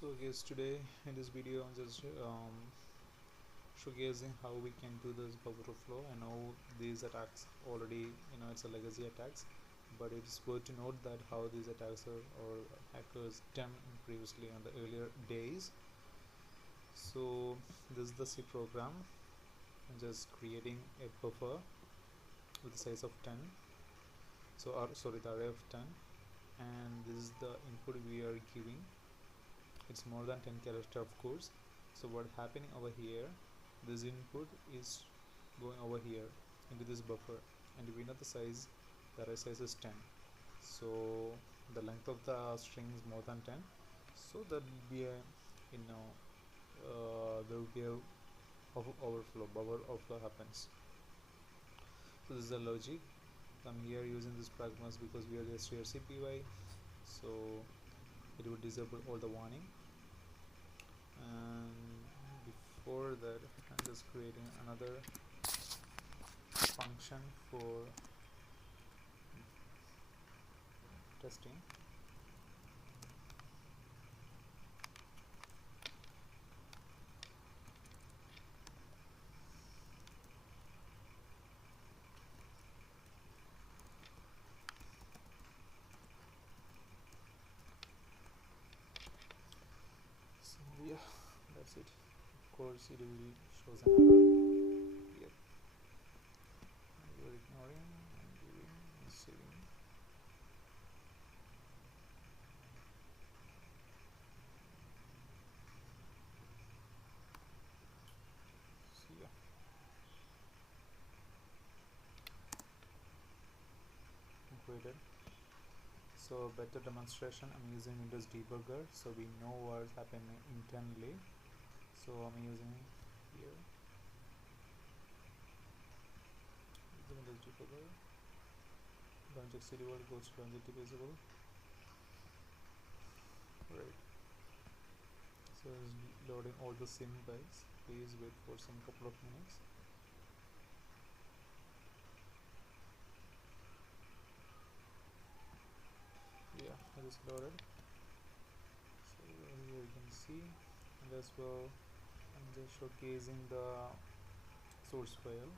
So guys, today in this video I'm just showcasing how we can do this overflow. I know these attacks already, it's a legacy attacks, but it's worth to note that how these attacks or hackers done previously on the earlier days. So this is the C program. I'm just creating a buffer with the size of 10. So the array of 10, and this is the input we are giving. It's more than 10 character, of course. So what happening over here, this input is going over here into this buffer, and we know the array size is 10. So the length of the string is more than 10, so there will be a there will be a overflow. Buffer overflow happens. So this is the logic. I'm here using this pragmas because we are just here CPY, so it will disable all the warning. And before that, I'm just creating another function for testing. So yeah, that's it. Of course it will shows an error. Yep, you're ignoring and giving and saving. So yeah, completed. So better demonstration, I'm using Windows debugger, so we know what's happening internally. So I'm using here the Windows debugger. Check cd world goes to visible. Right. So it's loading all the sim bytes. Please wait for some couple of minutes. Yeah, it is loaded. So here you can see, and as well I'm just showcasing the source file.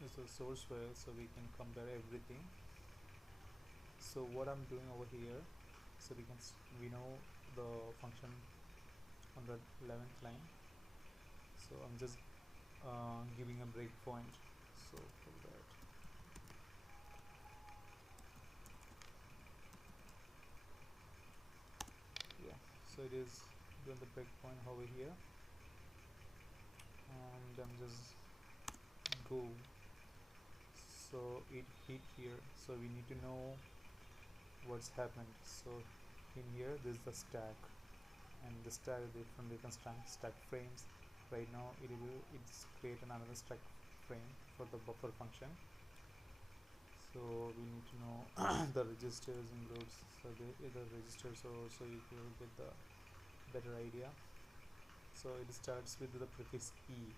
This is a source file, so we can compare everything. So what I'm doing over here, so we know the function on the 11th line, so I'm just giving a breakpoint. So for that, yeah, so it is doing the breakpoint over here, and I'm just go. So it hit here, so we need to know what's happened. So in here this is the stack, and the stack different stack frames. Right now it's create another stack frame for the buffer function. So we need to know the registers includes, so the registers, so you will get the better idea. So it starts with the prefix E.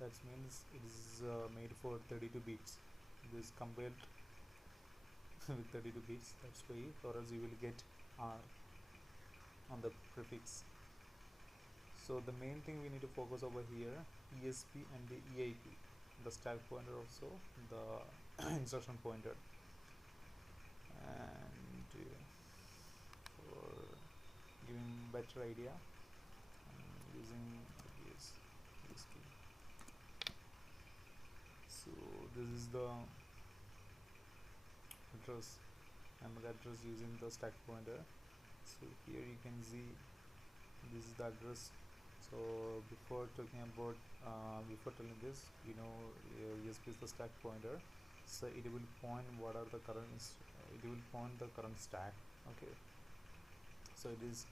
That means it is made for 32 bits. This compiled with 32 bits, that's why, or else you will get R on the prefix. So the main thing we need to focus over here, ESP and the EIP, the stack pointer, also the instruction pointer. And for giving better idea, I'm using ESP. So this is the address. I'm address using the stack pointer. So here you can see this is the address. So before talking about before telling this, ESP is the stack pointer, so it will point what are the current it will point the current stack. Okay, so it is,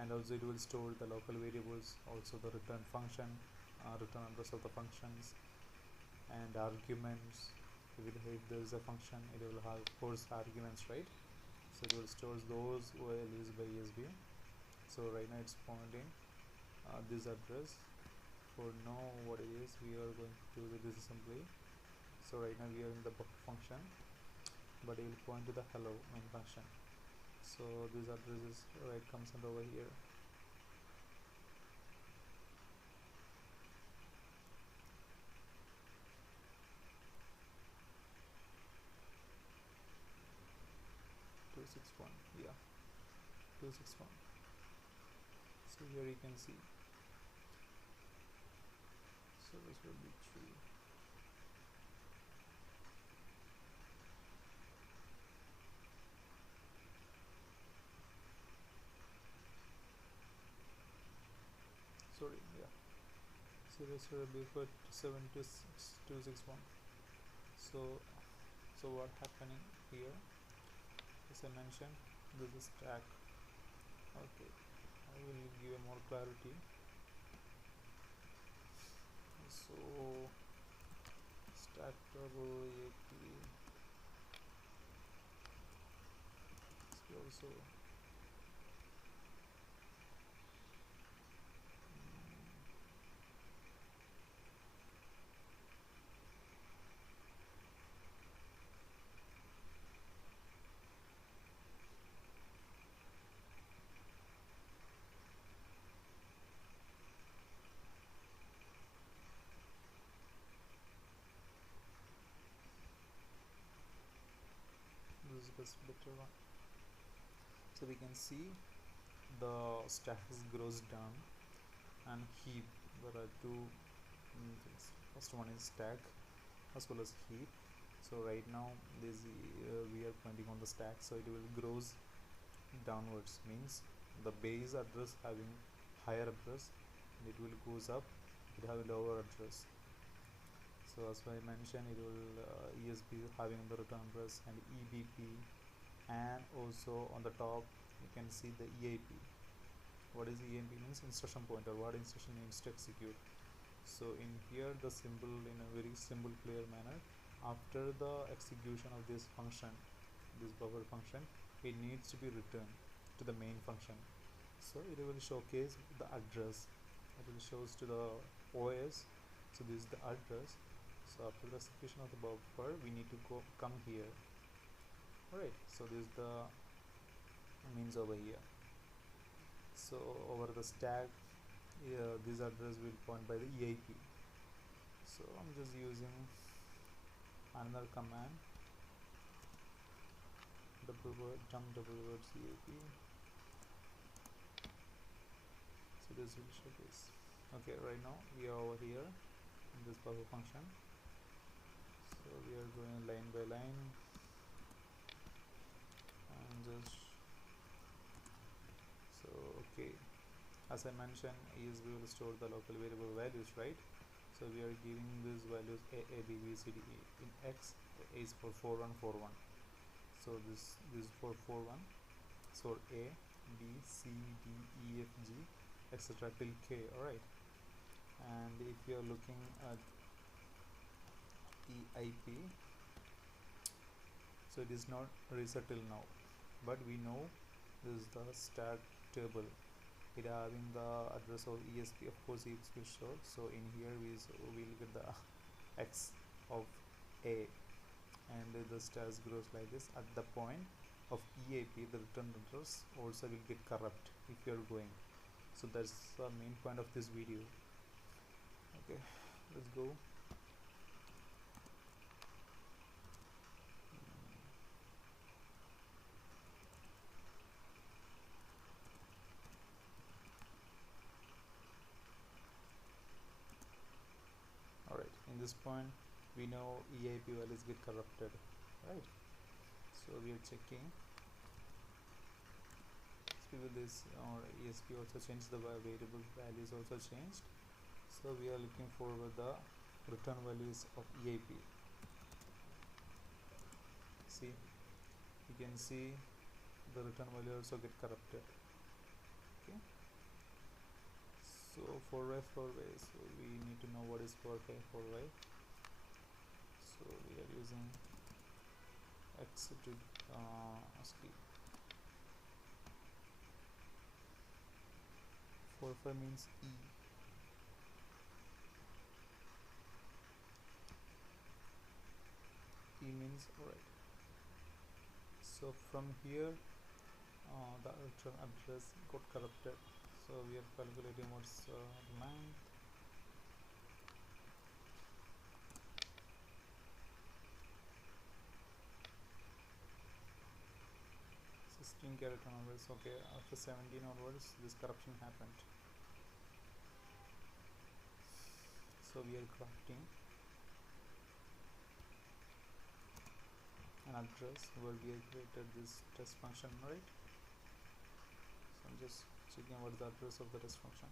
and also it will store the local variables, also the return function, return address of the functions, and arguments. If there is a function, it will have, of course, arguments, right? So it will store those while used by ESP. So right now it's pointing this address. For know what it is, we are going to do the disassembly. So right now we are in the buffer function, but it will point to the hello main function. So this address is right comes under over here. Two six one, yeah, 261. So here you can see. So this will be 3. Sorry, yeah. So this will be for 72661. So what happening here? As I mentioned, this is stack. Okay, I will give more clarity. So stack double AP also. This is better one. So we can see the stack grows down and heap. There are two things. First one is stack as well as heap. So right now this we are pointing on the stack, so it will grows downwards, means the base address having higher address and it will goes up, it have a lower address. So as I mentioned, it will ESP having the return address and EBP, and also on the top you can see the EAP. What is EAP means? Instruction pointer, what instruction needs to execute. So in here the symbol in a very simple clear manner, after the execution of this function, this buffer function, it needs to be returned to the main function. So it will showcase the address, it will shows to the OS. So this is the address. So after the execution of the buffer, we need to come here. Alright, so this is the means over here. So over the stack, this address will point by the EIP. So I'm just using another command, double word dump double words EIP. So this will show this. Okay, right now we are over here in this buffer function. So we are going line by line and just so okay. As I mentioned, ESB will store the local variable values, right? So we are giving these values A, B, B, C, D, E. In X, A is for 4141. So this is for 41. So A, B, C, D, E, F, G, etc. till K. Alright. And if you are looking at EIP, so it is not reset till now, but we know this is the stack table. It having the address of ESP, of course it will show. So in here we will get the X of A, and the stars grows like this. At the point of EAP, the return address also will get corrupt if you are going. So that's the main point of this video. Okay, let's go. Alright, in this point we know EIP values get corrupted, right? So we are checking with this, or ESP also changed, the variable values also changed. So we are looking for the return values of EIP. See, you can see the return value also get corrupted. Okay, so for ref for y, so we need to know what is for y. So we are using X to ASCII. For means E. E means alright. So from here the actual address got corrupted, so we are calculating what's the length. 16 character onwards. Okay, after 17 onwards this corruption happened. So we are crafting an address where we have created this test function, right? So I'm just checking what the address of the test function.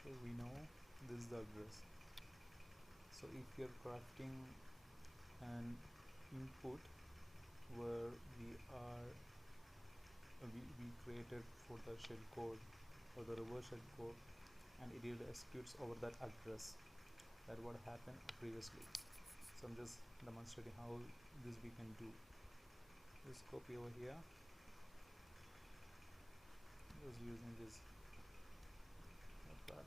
So we know this is the address. So if you're crafting an input where we created for the shell code or the reverse shell code, and it executes over that address, that what happened previously. So I'm just demonstrating how this we can do. Just copy over here, just using this notepad.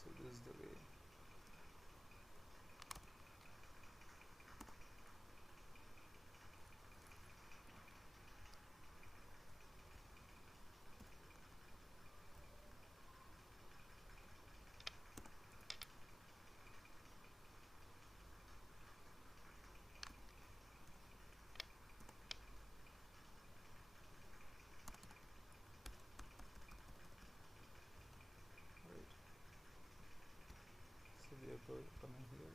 So this is the way. Right. So we are coming here.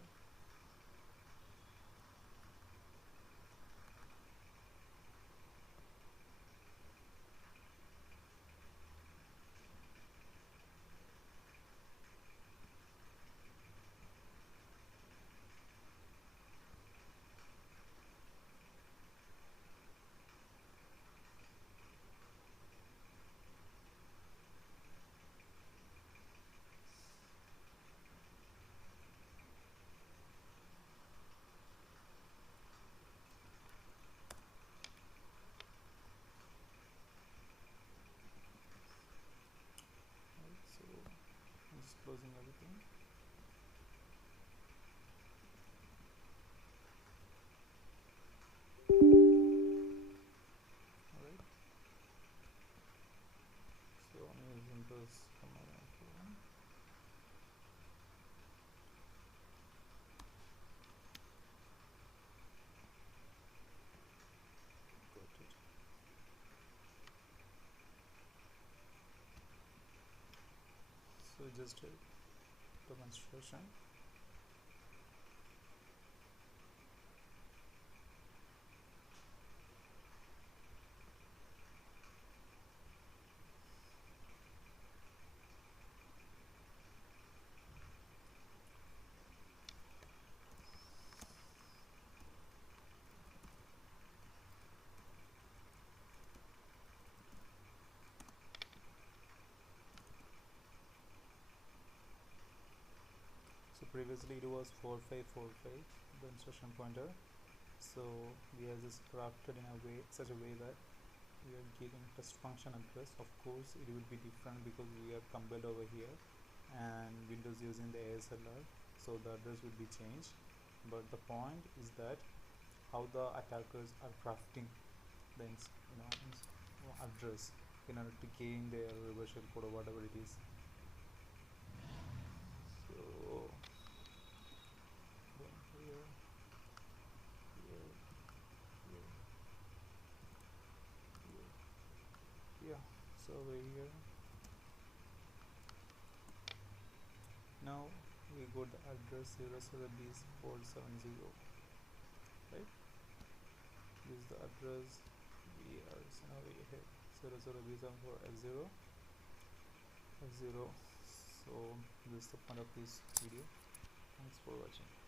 Right. So I'm just closing everything. Alright. So I'm using this command. Got it. So just a demonstration. So previously it was 4545, the instruction pointer. So we have this crafted in a way, such a way that we are giving test function address. Of course it will be different because we are compiled over here and Windows using the ASLR, so the address will be changed. But the point is that how the attackers are crafting the address in order to gain their reverse shell code or whatever it is. So going here, here, here, here. Yeah, so over here now we got the address 0 0 b 470, right? This is the address we are now we hit 0 0 b 7 for f0 f0. So this is the point of this video. Thanks for watching.